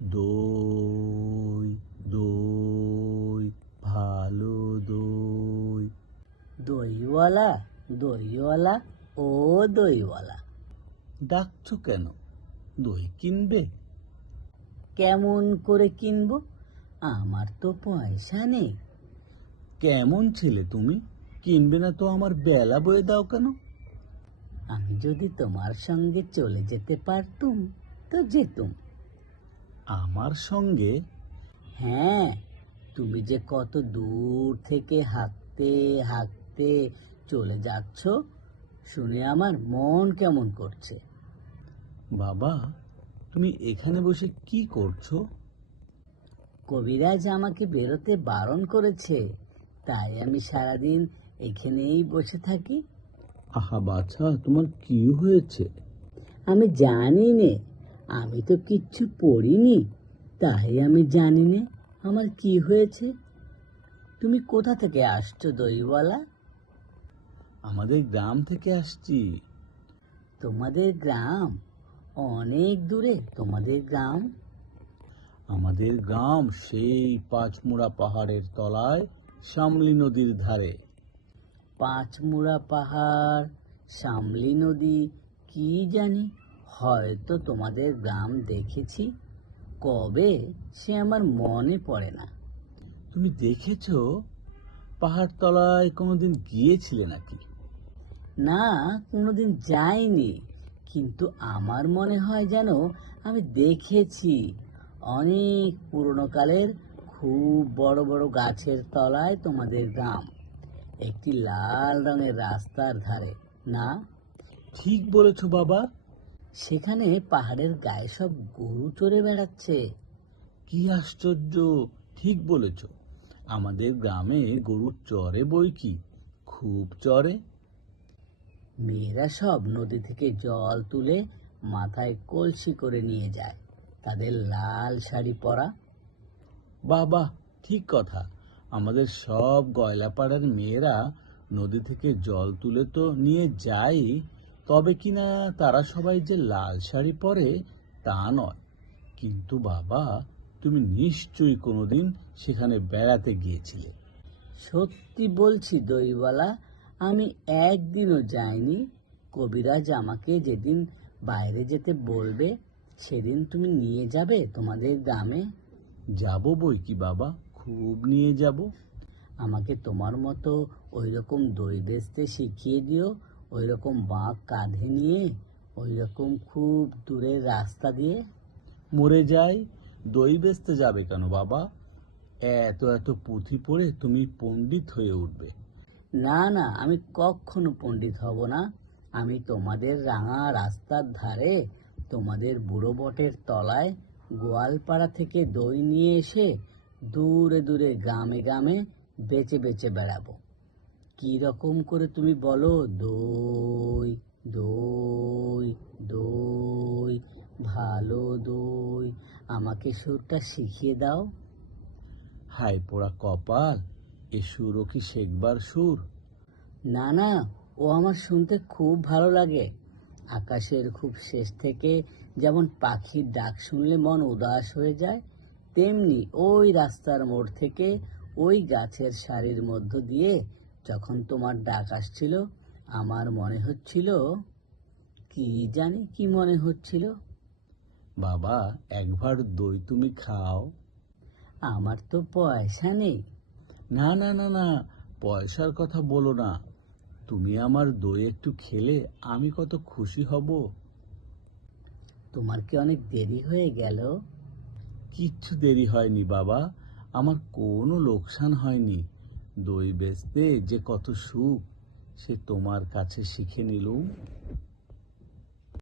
দই দই ভালো দই। দইওয়ালা, দইওয়ালা, ও দইওয়ালা, ডাকছো কেন? দই কিনবে? কেমন করে কিনবো? আমার তো পয়সা নেই। কেমন ছেলে তুমি? কিনবে না তো আমার বেলা বয়ে দাও কেন? আমি যদি তোমার সঙ্গে চলে যেতে পারতুম তো যেতুম। আমার সঙ্গে? হ্যাঁ, তুমি যে কত দূর থেকে হাঁটতে হাঁটতে চলে যাচ্ছ শুনে আমার মন কেমন করছে। বাবা, তুমি এখানে বসে কি করছো? কবিরাজ আমাকে বেরোতে বারণ করেছে, তাই আমি সারাদিন এখানেই বসে থাকি। আহা বাছা, তোমার কি হয়েছে? আমি জানি নে, আমি তো কিচ্ছু পড়িনি, তাই আমি জানি নে আমার কি হয়েছে। তুমি কোথা থেকে আসছো দইওয়ালা? আমাদের গ্রাম থেকে আসছি। তোমাদের গ্রাম? অনেক দূরে তোমাদের গ্রাম? আমাদের গ্রাম সেই পাঁচমুড়া পাহাড়ের তলায়, শামলি নদীর ধারে। পাঁচমুড়া পাহাড়, শামলি নদী, কি জানি, হয়তো তোমাদের গ্রাম দেখেছি, কবে সে আমার মনে পড়ে না। তুমি দেখেছো? পাহাড় তলায় কোনোদিন গিয়েছিলে নাকি? না, কোনোদিন যাইনি, কিন্তু আমার মনে হয় যেন আমি দেখেছি। অনেক পুরনো কালের খুব বড় বড় গাছের তলায় তোমাদের গ্রাম, একটি লাল রঙের রাস্তার ধারে, না? ঠিক বলেছো বাবা। সেখানে পাহাড়ের গায়ে সব গরু চড়ে বেড়াচ্ছে। কি আশ্চর্য! ঠিক বলেছ। আমাদের গ্রামে গরু চড়ে বই কি, খুব চড়ে। মেয়েরা সব নদী থেকে জল তুলে মাথায় কলসি করে নিয়ে যায়, তাদের লাল শাড়ি পরা। বাবা, ঠিক কথা। আমাদের সব গয়লাপাড়ার মেয়েরা নদী থেকে জল তুলে তো নিয়ে যায়, তবে কিনা তারা সবাই যে লাল শাড়ি পরে তা নয়। কিন্তু বাবা, তুমি নিশ্চয়ই কোনোদিন সেখানে বেড়াতে গিয়েছিলে। সত্যি বলছি দইওয়ালা, আমি একদিনও যাইনি। কবিরাজ আমাকে যেদিন বাইরে যেতে বলবে সেদিন তুমি নিয়ে যাবে তোমাদের গ্রামে। যাব বই কি বাবা, খুব নিয়ে যাব। আমাকে তোমার মতো ওই রকম দই বেচতে শিখিয়ে দিও, ওই রকম বাঁক কাঁধে নিয়ে, ওই রকম খুব দূরের রাস্তা দিয়ে। মরে যাই, দই বেচতে যাবে কেন বাবা? এত এত পুঁথি পড়ে তুমি পণ্ডিত হয়ে উঠবে। না না, আমি কখনো পণ্ডিত হব না। আমি তোমাদের রাঙা রাস্তার ধারে, তোমাদের বুড়ো বটের তলায় গোয়ালপাড়া থেকে দই নিয়ে এসে দূরে দূরে গ্রামে গ্রামে বেচে বেচে বেড়াবো। কি রকম করে তুমি বলো, দই দই দই ভালো দই, আমাকে সুরটা শিখিয়ে দাও। হায় পোড়া কপাল, এ সুরও কি শেখবার সুর? না না, ও আমার শুনতে খুব ভালো লাগে। আকাশের খুব শেষ থেকে যেমন পাখির ডাক শুনলে মন উদাস হয়ে যায়, তেমনি ওই রাস্তার মোড় থেকে ওই গাছের সারির মধ্য দিয়ে যখন তোমার ডাক আসছিল, আমার মনে হচ্ছিল, কি জানি কি মনে হচ্ছিল। বাবা, একবার দই তুমি খাও। আমার তো পয়সা নেই। না না না না, পয়সার কথা বলো না। তুমি আমার দই একটু খেলে আমি কত খুশি হব। তোমার কি অনেক দেরি হয়ে গেল? কিচ্ছু দেরি হয়নি বাবা, আমার কোনো লোকসান হয়নি। দই বেচতে যে কত সুখ, সে তোমার কাছে শিখে নিলুম।